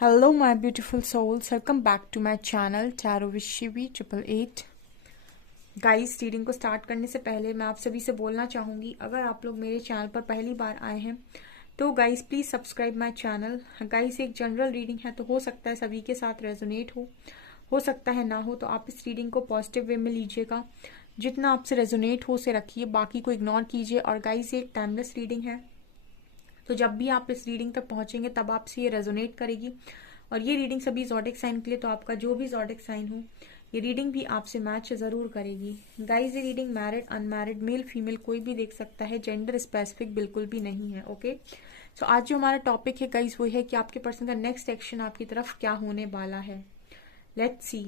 Hello, my beautiful souls. Welcome back to my channel Tarot with Shivi 888. Guys, reading को start करने से पहले मैं आप सभी से बोलना चाहूँगी, अगर आप लोग मेरे चैनल पर पहली बार आए हैं तो guys please subscribe my channel. Guys, एक जनरल रीडिंग है तो हो सकता है सभी के साथ रेजोनेट हो सकता है ना हो, तो आप इस रीडिंग को पॉजिटिव वे में लीजिएगा। जितना आपसे रेजोनेट हो उसे रखिए, बाकी को इग्नोर कीजिए। और गाइस, ये एक टाइमलेस रीडिंग है, तो जब भी आप इस रीडिंग तक पहुंचेंगे तब आपसे ये रेजोनेट करेगी। और ये रीडिंग सभी ज़ोडिक साइन के लिए, तो आपका जो भी ज़ोडिक साइन हो ये रीडिंग भी आपसे मैच ज़रूर करेगी। गाइस, ये reading married unmarried male female कोई भी देख सकता है, जेंडर स्पेसिफिक बिल्कुल भी नहीं है। ओके, सो आज जो हमारा टॉपिक है गाइस वो है कि आपके पर्सन का नेक्स्ट एक्शन आपकी तरफ क्या होने वाला है। Let's see.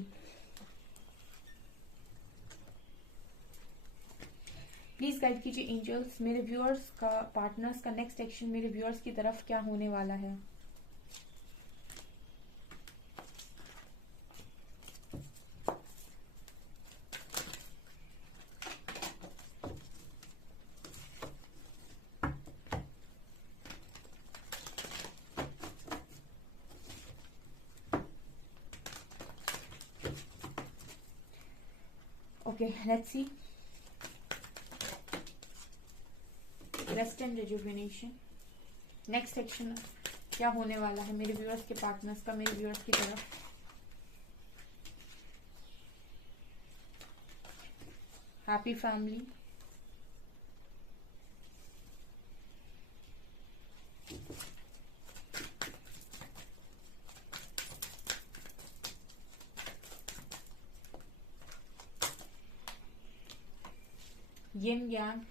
प्लीज गाइड कीजिए एंजल्स, मेरे व्यूअर्स का पार्टनर्स का नेक्स्ट एक्शन मेरे व्यूअर्स की तरफ क्या होने वाला है। Okay, let's see. Rest and rejuvenation, next section क्या होने वाला है मेरे व्यूअर्स के पार्टनर्स का मेरे व्यूअर्स की तरफ। Happy family, Yin Yang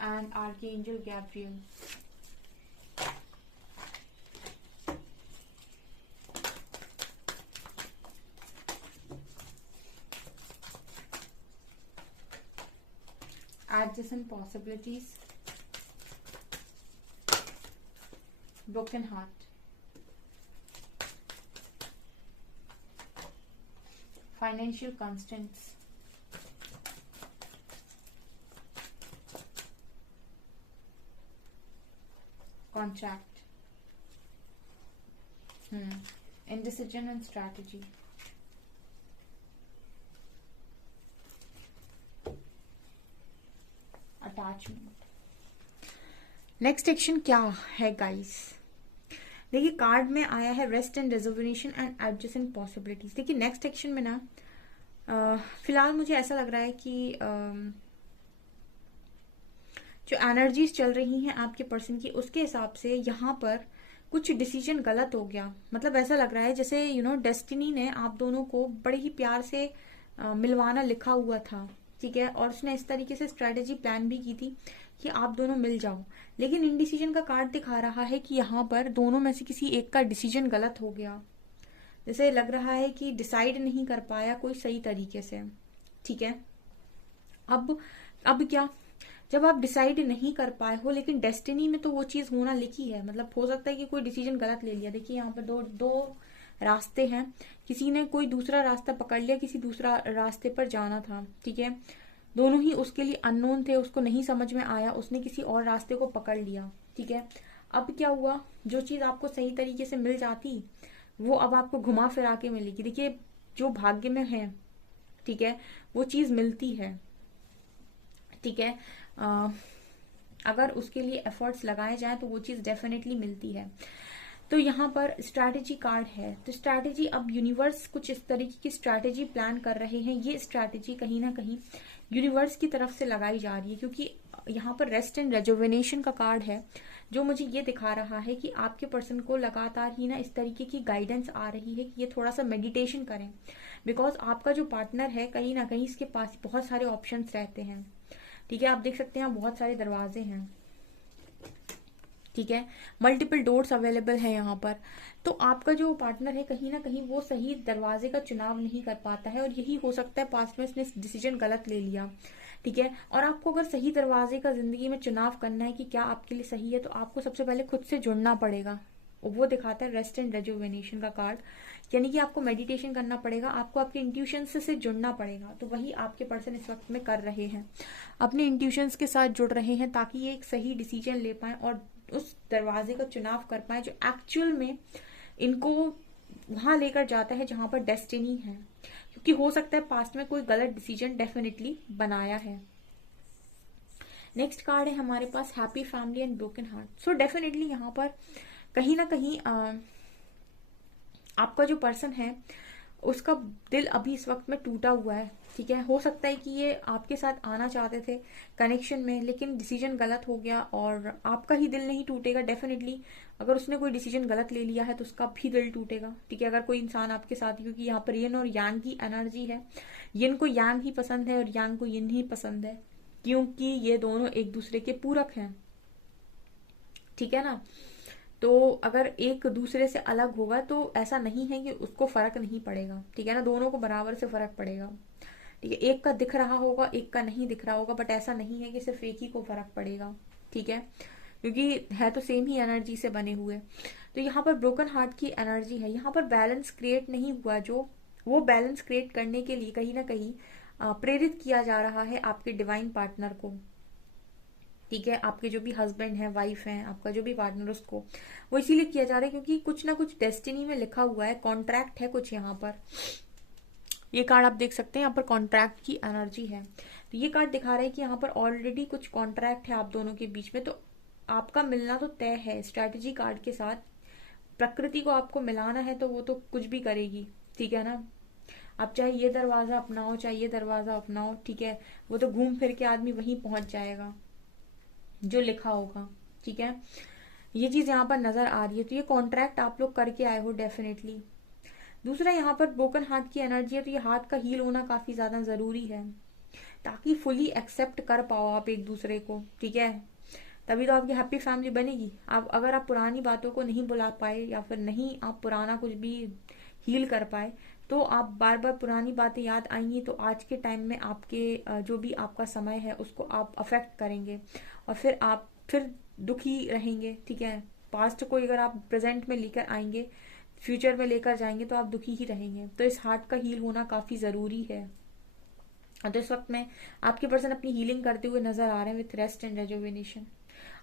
and Archangel Gabriel. Adjacent possibilities, broken heart, financial constraints, contract, indecision and strategy, attachment. Next action क्या है गाइस? देखिए, कार्ड में आया है rest and reservation and adjacent possibilities. देखिए, नेक्स्ट एक्शन में ना फिलहाल मुझे ऐसा लग रहा है कि जो एनर्जीज चल रही हैं आपके पर्सन की, उसके हिसाब से यहाँ पर कुछ डिसीजन गलत हो गया। मतलब ऐसा लग रहा है जैसे डेस्टिनी ने आप दोनों को बड़े ही प्यार से मिलवाना लिखा हुआ था, ठीक है, और उसने इस तरीके से स्ट्रेटेजी प्लान भी की थी कि आप दोनों मिल जाओ। लेकिन इनडिसीजन का कार्ड दिखा रहा है कि यहाँ पर दोनों में से किसी एक का डिसीजन गलत हो गया। जैसे लग रहा है कि डिसाइड नहीं कर पाया कोई सही तरीके से, ठीक है। अब क्या, जब आप डिसाइड नहीं कर पाए हो, लेकिन डेस्टिनी में तो वो चीज होना लिखी है। मतलब हो सकता है कि कोई डिसीजन गलत ले लिया। देखिए, यहाँ पर दो रास्ते हैं, किसी ने कोई दूसरा रास्ता पकड़ लिया, किसी दूसरा रास्ते पर जाना था, ठीक है। दोनों ही उसके लिए अननोन थे, उसको नहीं समझ में आया, उसने किसी और रास्ते को पकड़ लिया, ठीक है। अब क्या हुआ, जो चीज आपको सही तरीके से मिल जाती वो अब आपको घुमा फिरा के मिलेगी। देखिए, जो भाग्य में है, ठीक है, वो चीज मिलती है, ठीक है। अगर उसके लिए एफर्ट्स लगाए जाए तो वो चीज डेफिनेटली मिलती है। तो यहाँ पर स्ट्रैटेजी कार्ड है, तो स्ट्रैटेजी, अब यूनिवर्स कुछ इस तरीके की स्ट्रैटेजी प्लान कर रहे हैं। ये स्ट्रैटेजी कहीं ना कहीं यूनिवर्स की तरफ से लगाई जा रही है, क्योंकि यहाँ पर रेस्ट एंड रेजुवेनेशन का कार्ड है, जो मुझे ये दिखा रहा है कि आपके पर्सन को लगातार ही ना इस तरीके की गाइडेंस आ रही है कि ये थोड़ा सा मेडिटेशन करें। बिकॉज आपका जो पार्टनर है कहीं ना कहीं इसके पास बहुत सारे ऑप्शंस रहते हैं, ठीक है। आप देख सकते हैं बहुत सारे दरवाजे हैं, ठीक है, मल्टीपल डोर्स अवेलेबल है यहाँ पर। तो आपका जो पार्टनर है कहीं ना कहीं वो सही दरवाजे का चुनाव नहीं कर पाता है, और यही हो सकता है पास्ट में इसने डिसीजन गलत ले लिया, ठीक है। और आपको अगर सही दरवाजे का जिंदगी में चुनाव करना है कि क्या आपके लिए सही है, तो आपको सबसे पहले खुद से जुड़ना पड़ेगा। वो दिखाता है रेस्ट एंड रेजुवेनेशन का कार्ड, यानी कि आपको मेडिटेशन करना पड़ेगा, आपको आपके इंट्यूशन से जुड़ना पड़ेगा। तो वही आपके पर्सन इस वक्त में कर रहे हैं, अपने इंट्यूशंस के साथ जुड़ रहे हैं ताकि ये एक सही डिसीजन ले पाए और उस दरवाजे का चुनाव कर पाए जो एक्चुअल में इनको वहां लेकर जाता है जहां पर डेस्टिनी है, क्योंकि हो सकता है पास्ट में कोई गलत डिसीजन डेफिनेटली बनाया है। नेक्स्ट कार्ड है हमारे पास happy family and broken heart. So definitely यहाँ पर कहीं ना कहीं आपका जो पर्सन है उसका दिल अभी इस वक्त में टूटा हुआ है। ठीक है, हो सकता है कि ये आपके साथ आना चाहते थे कनेक्शन में, लेकिन डिसीजन गलत हो गया, और आपका ही दिल नहीं टूटेगा डेफिनेटली। अगर उसने कोई डिसीजन गलत ले लिया है तो उसका भी दिल टूटेगा। ठीक है, अगर कोई इंसान आपके साथ, क्योंकि यहाँ पर यिन और यांग की एनर्जी है, यिन को यांग ही पसंद है और यांग को यिन ही पसंद है, क्योंकि ये दोनों एक दूसरे के पूरक हैं। ठीक है ना, तो अगर एक दूसरे से अलग होगा तो ऐसा नहीं है कि उसको फर्क नहीं पड़ेगा। ठीक है ना, दोनों को बराबर से फर्क पड़ेगा। ठीक है, एक का दिख रहा होगा, एक का नहीं दिख रहा होगा, बट ऐसा नहीं है कि सिर्फ एक ही को फर्क पड़ेगा। ठीक है, क्योंकि है तो सेम ही एनर्जी से बने हुए। तो यहाँ पर ब्रोकन हार्ट की एनर्जी है, यहाँ पर बैलेंस क्रिएट नहीं हुआ, जो वो बैलेंस क्रिएट करने के लिए कहीं ना कहीं प्रेरित किया जा रहा है आपके डिवाइन पार्टनर को। ठीक है, आपके जो भी हस्बैंड है, वाइफ है, आपका जो भी पार्टनर, उसको वो इसीलिए किया जा रहा है क्योंकि कुछ ना कुछ डेस्टिनी में लिखा हुआ है, कॉन्ट्रैक्ट है कुछ यहाँ पर। ये कार्ड आप देख सकते हैं, यहाँ पर कॉन्ट्रैक्ट की एनर्जी है। तो ये कार्ड दिखा रहा है कि यहाँ पर ऑलरेडी कुछ कॉन्ट्रैक्ट है आप दोनों के बीच में, तो आपका मिलना तो तय है स्ट्रैटेजी कार्ड के साथ। प्रकृति को आपको मिलाना है तो वो तो कुछ भी करेगी। ठीक है ना, आप चाहे ये दरवाजा अपनाओ चाहे ये दरवाजा अपनाओ, ठीक है, वो तो घूम फिर के आदमी वहीं पहुंच जाएगा जो लिखा होगा। ठीक है, ये चीज यहाँ पर नजर आ रही है, तो ये कॉन्ट्रैक्ट आप लोग करके आए हो डेफिनेटली। दूसरा, यहाँ पर ब्रोकन हार्ट की एनर्जी है, तो ये हार्ट का हील होना काफी ज्यादा जरूरी है ताकि फुली एक्सेप्ट कर पाओ आप एक दूसरे को। ठीक है, तभी तो आपकी हैप्पी फैमिली बनेगी। आप अगर आप पुरानी बातों को नहीं भुला पाए या फिर नहीं आप पुराना कुछ भी हील कर पाए, तो आप बार बार पुरानी बातें याद आएंगी, तो आज के टाइम में आपके जो भी आपका समय है उसको आप अफेक्ट करेंगे और फिर आप फिर दुखी रहेंगे। ठीक है, पास्ट को अगर आप प्रेजेंट में लेकर आएंगे, फ्यूचर में लेकर जाएंगे, तो आप दुखी ही रहेंगे। तो इस हार्ट का हील होना काफी जरूरी है। तो इस वक्त में आपके पर्सन अपनी हीलिंग करते हुए नजर आ रहे हैं विथ रेस्ट एंड रेजुविनेशन।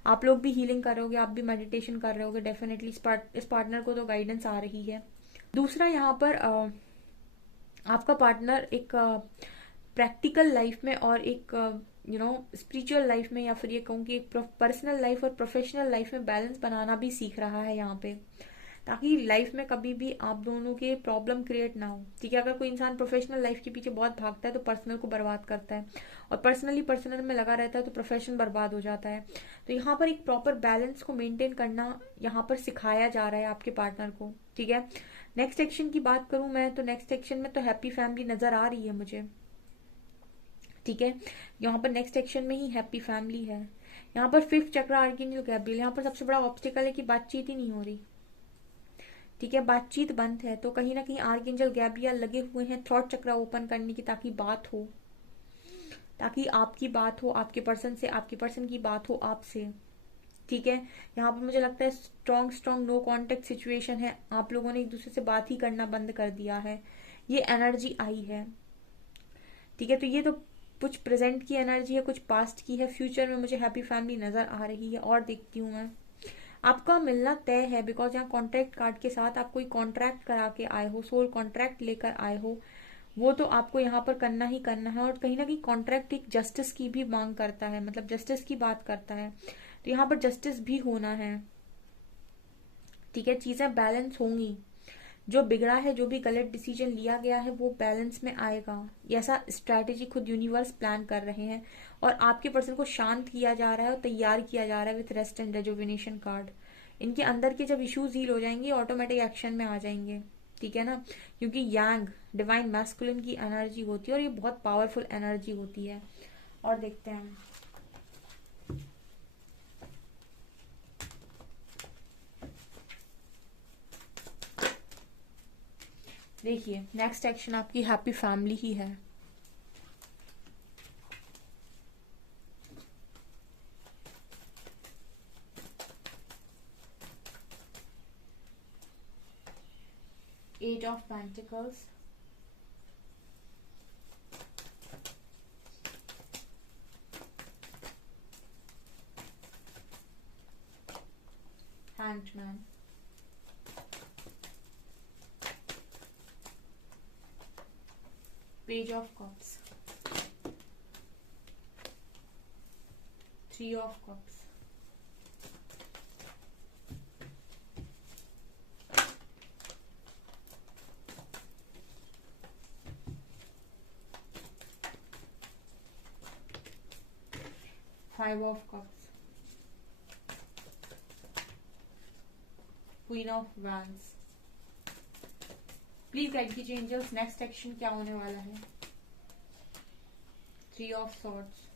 आप लोग भी हीलिंग कर रहे होगे, आप भी मेडिटेशन कर रहे होगे डेफिनेटली। इस पार्टनर को तो गाइडेंस आ रही है। दूसरा, यहाँ पर आपका पार्टनर एक प्रैक्टिकल लाइफ में और एक स्पिरिचुअल लाइफ में, या फिर ये कहूँ कि पर्सनल लाइफ और प्रोफेशनल लाइफ में बैलेंस बनाना भी सीख रहा है यहाँ पे, ताकि लाइफ में कभी भी आप दोनों के प्रॉब्लम क्रिएट ना हो। ठीक है, अगर कोई इंसान प्रोफेशनल लाइफ के पीछे बहुत भागता है तो पर्सनल को बर्बाद करता है, और पर्सनल में लगा रहता है तो प्रोफेशन बर्बाद हो जाता है। तो यहाँ पर एक प्रॉपर बैलेंस को मेंटेन करना यहाँ पर सिखाया जा रहा है आपके पार्टनर को। ठीक है, नेक्स्ट एक्शन की बात करूं मैं, तो नेक्स्ट एक्शन में तो हैप्पी फैमिली नजर आ रही है मुझे। ठीक है, यहाँ पर नेक्स्ट एक्शन में ही हैप्पी फैमिली है। यहाँ पर फिफ्थ चक्र आर्कएंजल गैब्रियल, यहाँ पर सबसे बड़ा ऑब्स्टिकल है कि बातचीत ही नहीं हो रही। ठीक है, बातचीत बंद है, तो कहीं ना कहीं आर्कएंजल गैब्रियल लगे हुए हैं थ्रॉट चक्र ओपन करने की, ताकि बात हो, ताकि आपकी बात हो आपके पर्सन से, आपके पर्सन की बात हो आपसे। ठीक है, यहाँ पर मुझे लगता है स्ट्रॉन्ग नो कांटेक्ट सिचुएशन है, आप लोगों ने एक दूसरे से बात ही करना बंद कर दिया है, ये एनर्जी आई है। ठीक है, तो ये तो कुछ प्रेजेंट की एनर्जी है, कुछ पास्ट की है। फ्यूचर में मुझे हैप्पी फैमिली नजर आ रही है, और देखती हूँ मैं आपका मिलना तय है, बिकॉज यहाँ कॉन्ट्रैक्ट कार्ड के साथ आप कोई कॉन्ट्रैक्ट करा के आए हो, सोल कॉन्ट्रैक्ट लेकर आए हो, वो तो आपको यहाँ पर करना ही करना है। और कहीं ना कहीं कॉन्ट्रैक्ट एक जस्टिस की भी मांग करता है, मतलब जस्टिस की बात करता है, तो यहाँ पर जस्टिस भी होना है। ठीक है, चीजें बैलेंस होंगी, जो बिगड़ा है, जो भी गलत डिसीजन लिया गया है, वो बैलेंस में आएगा। ऐसा स्ट्रैटेजी खुद यूनिवर्स प्लान कर रहे हैं, और आपके पर्सन को शांत किया जा रहा है और तैयार किया जा रहा है with rest and rejuvenation card. इनके अंदर के जब इश्यूज हील हो जाएंगे, ऑटोमेटिक एक्शन में आ जाएंगे। ठीक है ना, क्योंकि यांग डिवाइन मैस्कुलिन की एनर्जी होती है और ये बहुत पावरफुल एनर्जी होती है। और देखते हैं देखिए नेक्स्ट एक्शन आपकी हैप्पी फैमिली ही है। Eight of pentacles, man, page of cups, 3 of cups, five of cups, queen of wands. Please guide कीजिए एंजल्स, नेक्स्ट एक्शन क्या होने वाला है। 3 of swords,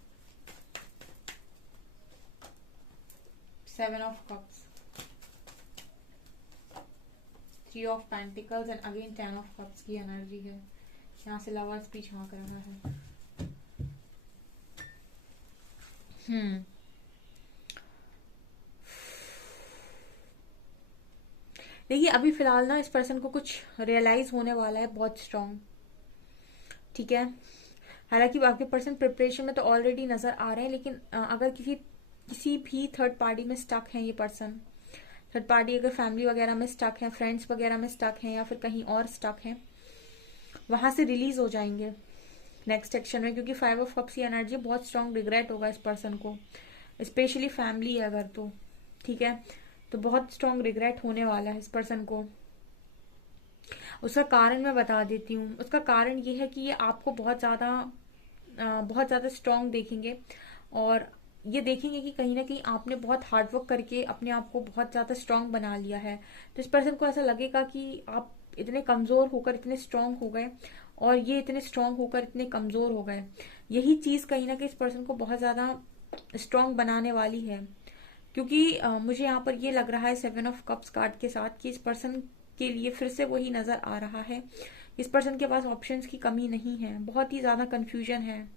7 of cups, 3 of pentacles and again 10 of cups की energy है। यहाँ से lovers भी झांक रहा है। देखिए अभी फिलहाल ना इस पर्सन को कुछ रियलाइज होने वाला है बहुत स्ट्रांग, ठीक है। हालांकि आपके पर्सन प्रिपरेशन में तो ऑलरेडी नजर आ रहे हैं, लेकिन अगर किसी भी थर्ड पार्टी में स्टक है ये पर्सन, थर्ड पार्टी अगर फैमिली वगैरह में स्टक है, फ्रेंड्स वगैरह में स्टक है, या फिर कहीं और स्टक है, वहां से रिलीज हो जाएंगे नेक्स्ट एक्शन में, क्योंकि 5 ऑफ कप्स की एनर्जी बहुत स्ट्रांग रिग्रेट होगा इस पर्सन को, स्पेशली फैमिली है अगर तो, ठीक है। तो बहुत स्ट्रांग रिग्रेट होने वाला है इस पर्सन को। उसका कारण मैं बता देती हूँ। उसका कारण ये है कि ये आपको बहुत ज्यादा स्ट्रांग देखेंगे, और ये देखेंगे कि कहीं ना कहीं आपने बहुत हार्डवर्क करके अपने आप को बहुत ज्यादा स्ट्रांग बना लिया है। तो इस पर्सन को ऐसा लगेगा कि आप इतने कमजोर होकर इतने स्ट्रांग हो गए, और ये इतने स्ट्रांग होकर इतने कमजोर हो गए। यही चीज कहीं ना कहीं इस पर्सन को बहुत ज्यादा स्ट्रांग बनाने वाली है, क्योंकि मुझे यहाँ पर ये लग रहा है 7 ऑफ कप्स कार्ड के साथ कि इस पर्सन के लिए फिर से वही नजर आ रहा है। इस पर्सन के पास ऑप्शंस की कमी नहीं है, बहुत ही ज्यादा कंफ्यूजन है,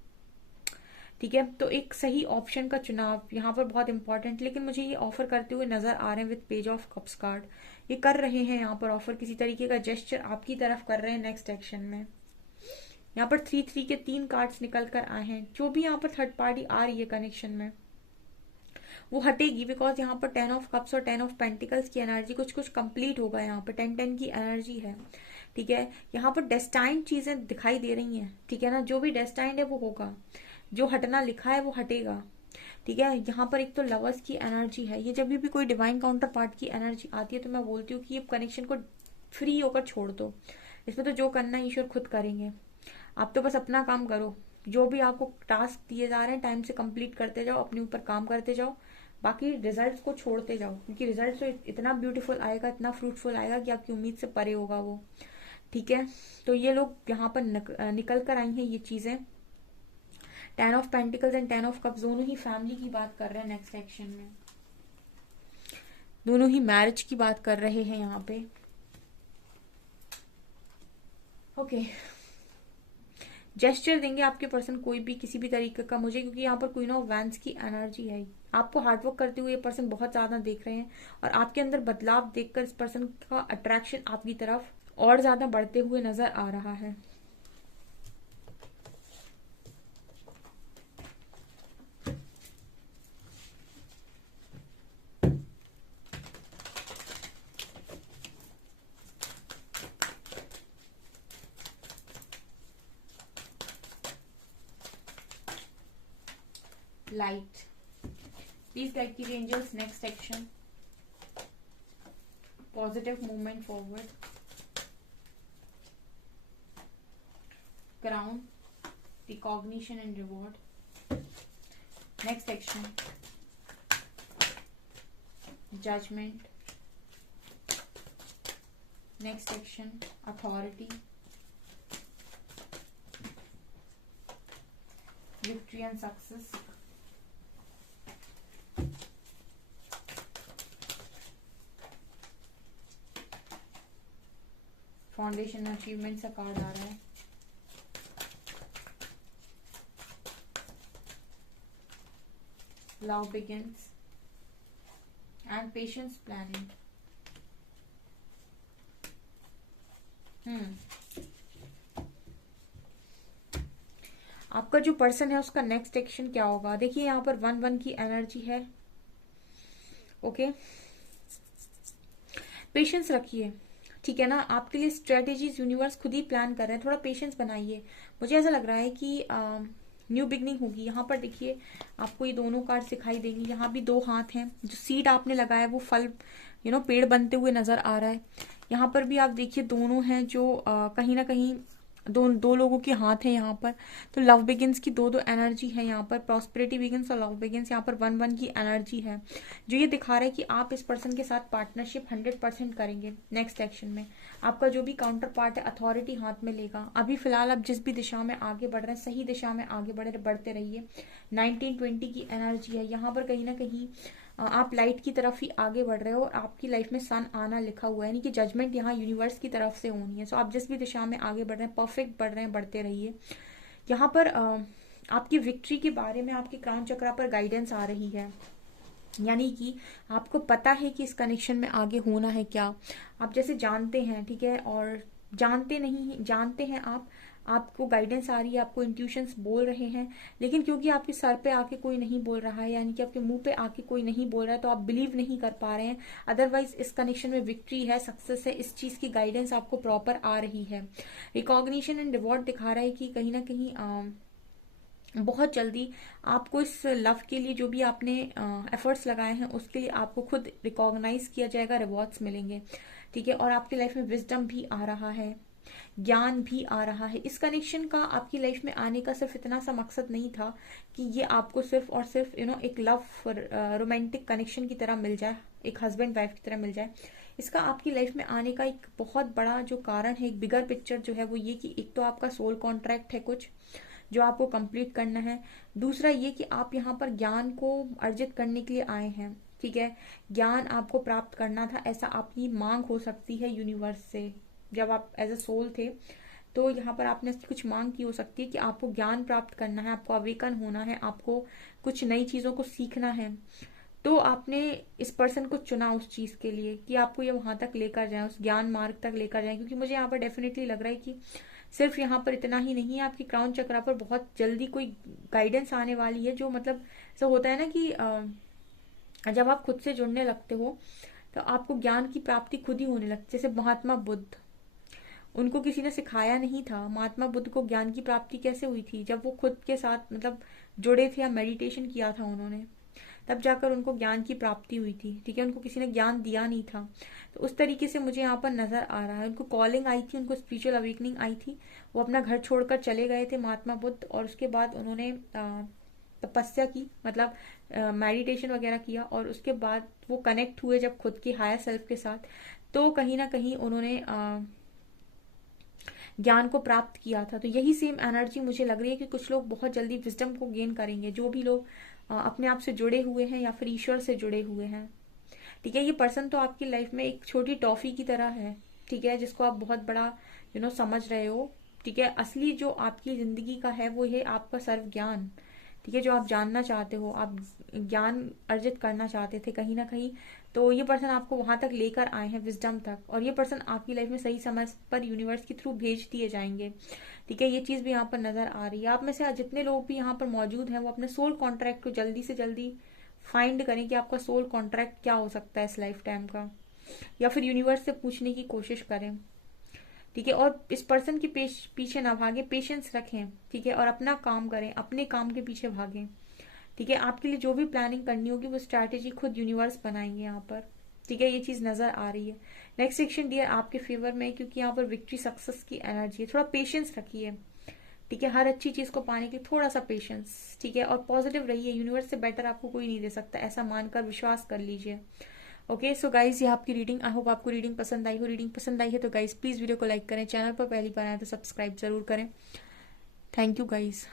ठीक है। तो एक सही ऑप्शन का चुनाव यहाँ पर बहुत इंपॉर्टेंट, लेकिन मुझे ये ऑफर करते हुए नजर आ रहे हैं with page of cups card. ये कर रहे हैं यहाँ पर ऑफर, किसी तरीके का जेस्चर आपकी तरफ कर रहे हैं नेक्स्ट एक्शन में। यहाँ पर 3-3 के 3 कार्ड्स निकल कर आए हैं। जो भी यहाँ पर थर्ड पार्टी आ रही है कनेक्शन में, वो हटेगी, बिकॉज यहाँ पर 10 ऑफ कप्स और 10 ऑफ पेंटिकल्स की एनर्जी कुछ कंप्लीट होगा। यहाँ पर 10-10 की एनर्जी है, ठीक है। यहाँ पर डेस्टाइंड चीजें दिखाई दे रही हैं, ठीक है ना। जो भी डेस्टाइंड है वो होगा, जो हटना लिखा है वो हटेगा, ठीक है। यहाँ पर एक तो लवर्स की एनर्जी है। ये जब भी कोई डिवाइन काउंटर पार्ट की एनर्जी आती है तो मैं बोलती हूँ कि ये कनेक्शन को फ्री होकर छोड़ दो। इसमें तो जो करना है ईश्वर खुद करेंगे, आप तो बस अपना काम करो। जो भी आपको टास्क दिए जा रहे हैं टाइम से कंप्लीट करते जाओ, अपने ऊपर काम करते जाओ, बाकी रिजल्ट्स को छोड़ते जाओ, क्योंकि रिजल्ट तो इतना ब्यूटीफुल आएगा, इतना फ्रूटफुल आएगा कि आपकी उम्मीद से परे होगा वो, ठीक है। तो ये लोग यहाँ पर निकल कर आई हैं ये चीजें। 10 of pentacles and 10 of cups दोनों ही फैमिली की बात कर रहे हैं नेक्स्ट एक्शन में, दोनों ही मैरिज की बात कर रहे हैं यहाँ पे, ओके। जेस्चर देंगे आपके पर्सन कोई भी किसी भी तरीके का मुझे, क्योंकि यहाँ पर क्वीन ऑफ वैंड्स की एनर्जी है। आपको हार्डवर्क करते हुए ये पर्सन बहुत ज्यादा देख रहे हैं, और आपके अंदर बदलाव देखकर इस पर्सन का अट्रैक्शन आपकी तरफ और ज्यादा बढ़ते हुए नजर आ रहा है। लाइट, प्लीज गाइड कीजिए angels, next action, positive movement forward, crown, recognition and reward, next action, judgement, next action, authority, victory and success, foundation achievement का कार्ड आ रहा है, love begins and patience planning. आपका जो पर्सन है उसका next action क्या होगा। देखिए यहाँ पर 1-1 की एनर्जी है, ओके। पेशेंस रखिए, ठीक है ना। आपके लिए स्ट्रेटेजीज यूनिवर्स खुद ही प्लान कर रहे हैं, थोड़ा पेशेंस बनाइए। मुझे ऐसा लग रहा है कि न्यू बिगनिंग होगी। यहाँ पर देखिए आपको ये दोनों कार्ड दिखाई देंगी, यहाँ भी 2 हाथ हैं, जो सीड आपने लगाया वो फल पेड़ बनते हुए नजर आ रहा है। यहाँ पर भी आप देखिए दोनों हैं जो कहीं ना कहीं दो लोगों के हाथ हैं यहाँ पर। तो लव बिगिंस की दो एनर्जी है यहाँ पर, प्रॉस्पेरिटी बिगिंस और लव बिगिंस, यहाँ पर 1-1 की एनर्जी है, जो ये दिखा रहा है कि आप इस पर्सन के साथ पार्टनरशिप 100% करेंगे नेक्स्ट एक्शन में। आपका जो भी काउंटर पार्ट है अथॉरिटी हाथ में लेगा। अभी फिलहाल आप जिस भी दिशा में आगे बढ़ रहे हैं सही दिशा में आगे बढ़ते रहिए। 1920 की एनर्जी है यहाँ पर, कहीं ना कहीं आप लाइट की तरफ ही आगे बढ़ रहे हो। आपकी लाइफ में सन आना लिखा हुआ है, यानी कि जजमेंट यहाँ यूनिवर्स की तरफ से होनी है। सो आप जिस भी दिशा में आगे बढ़ रहे हैं परफेक्ट बढ़ रहे हैं, बढ़ते रहिए। यहाँ पर आपकी विक्ट्री के बारे में आपके क्राउन चक्रा पर गाइडेंस आ रही है, यानी कि आपको पता है कि इस कनेक्शन में आगे होना है क्या। आप जैसे जानते हैं, ठीक है, और जानते हैं आपको गाइडेंस आ रही है, आपको इंट्यूशंस बोल रहे हैं, लेकिन क्योंकि आपके सर पे आके कोई नहीं बोल रहा है, यानी कि आपके मुंह पे आके कोई नहीं बोल रहा है, तो आप बिलीव नहीं कर पा रहे हैं। अदरवाइज इस कनेक्शन में विक्ट्री है, सक्सेस है, इस चीज की गाइडेंस आपको प्रॉपर आ रही है। रिकॉग्निशन एंड रिवॉर्ड दिखा रहा है कि कहीं ना कहीं बहुत जल्दी आपको इस लव के लिए जो भी आपने एफर्ट्स लगाए हैं उसके लिए आपको खुद रिकॉग्नाइज किया जाएगा, रिवॉर्ड्स मिलेंगे, ठीक है। और आपकी लाइफ में विजडम भी आ रहा है, ज्ञान भी आ रहा है। इस कनेक्शन का आपकी लाइफ में आने का सिर्फ इतना सा मकसद नहीं था कि ये आपको सिर्फ और सिर्फ एक लव रोमांटिक कनेक्शन की तरह मिल जाए, एक हस्बैंड वाइफ की तरह मिल जाए। इसका आपकी लाइफ में आने का एक बहुत बड़ा जो कारण है, एक बिगर पिक्चर जो है वो ये कि एक तो आपका सोल कॉन्ट्रैक्ट है कुछ जो आपको कंप्लीट करना है। दूसरा ये कि आप यहाँ पर ज्ञान को अर्जित करने के लिए आए हैं, ठीक है। ज्ञान आपको प्राप्त करना था, ऐसा आपकी मांग हो सकती है यूनिवर्स से। जब आप एज अ सोल थे तो यहाँ पर आपने कुछ मांग की हो सकती है कि आपको ज्ञान प्राप्त करना है, आपको अवेकन होना है, आपको कुछ नई चीजों को सीखना है। तो आपने इस पर्सन को चुना उस चीज के लिए कि आपको ये वहां तक लेकर जाए, उस ज्ञान मार्ग तक लेकर जाए। क्योंकि मुझे यहाँ पर डेफिनेटली लग रहा है कि सिर्फ यहाँ पर इतना ही नहीं है, आपकी क्राउन चक्रा पर बहुत जल्दी कोई गाइडेंस आने वाली है, जो मतलब ऐसा होता है ना कि जब आप खुद से जुड़ने लगते हो तो आपको ज्ञान की प्राप्ति खुद ही होने लगती है। जैसे महात्मा बुद्ध, उनको किसी ने सिखाया नहीं था। महात्मा बुद्ध को ज्ञान की प्राप्ति कैसे हुई थी? जब वो खुद के साथ मतलब जुड़े थे या मेडिटेशन किया था उन्होंने, तब जाकर उनको ज्ञान की प्राप्ति हुई थी, ठीक है। उनको किसी ने ज्ञान दिया नहीं था। तो उस तरीके से मुझे यहाँ पर नजर आ रहा है, उनको कॉलिंग आई थी, उनको स्पिरिचुअल अवेकनिंग आई थी। वो अपना घर छोड़कर चले गए थे महात्मा बुद्ध, और उसके बाद उन्होंने तपस्या की, मतलब मेडिटेशन वगैरह किया, और उसके बाद वो कनेक्ट हुए जब खुद के हायर सेल्फ के साथ, तो कहीं ना कहीं उन्होंने ज्ञान को प्राप्त किया था। तो यही सेम एनर्जी मुझे लग रही है कि कुछ लोग बहुत जल्दी विजडम को गेन करेंगे, जो भी लोग अपने आप से जुड़े हुए हैं या फिर ईश्वर से जुड़े हुए हैं, ठीक है। ये पर्सन तो आपकी लाइफ में एक छोटी टॉफी की तरह है, ठीक है, जिसको आप बहुत बड़ा समझ रहे हो, ठीक है। असली जो आपकी जिंदगी का है वो है आपका सर्व ज्ञान, ठीक है, जो आप जानना चाहते हो, आप ज्ञान अर्जित करना चाहते थे कहीं ना कहीं। तो ये पर्सन आपको वहां तक लेकर आए हैं, विजडम तक, और ये पर्सन आपकी लाइफ में सही समय पर यूनिवर्स के थ्रू भेज दिए जाएंगे, ठीक है। ये चीज भी यहाँ पर नजर आ रही है। आप में से जितने लोग भी यहाँ पर मौजूद हैं वो अपने सोल कॉन्ट्रैक्ट को जल्दी से जल्दी फाइंड करें कि आपका सोल कॉन्ट्रैक्ट क्या हो सकता है इस लाइफ टाइम का, या फिर यूनिवर्स से पूछने की कोशिश करें, ठीक है। और इस पर्सन के पीछे ना भागे, पेशेंस रखें, ठीक है, और अपना काम करें, अपने काम के पीछे भागें, ठीक है। आपके लिए जो भी प्लानिंग करनी होगी वो स्ट्रैटेजी खुद यूनिवर्स बनाएंगे यहाँ पर, ठीक है। ये चीज नजर आ रही है। नेक्स्ट सेक्शन डियर आपके फेवर में, क्योंकि यहाँ पर विक्ट्री सक्सेस की एनर्जी है। थोड़ा पेशेंस रखिए, ठीक है, हर अच्छी चीज को पाने के लिए थोड़ा सा पेशेंस, ठीक है, और पॉजिटिव रहिए। यूनिवर्स से बेटर आपको कोई नहीं दे सकता, ऐसा मानकर विश्वास कर लीजिए। ओके सो गाइज, ये आपकी रीडिंग, आई होप आपको रीडिंग पसंद आई हो। रीडिंग पसंद आई है तो गाइज प्लीज वीडियो को लाइक करें, चैनल पर पहली बार आए तो सब्सक्राइब जरूर करें। Thank you guys.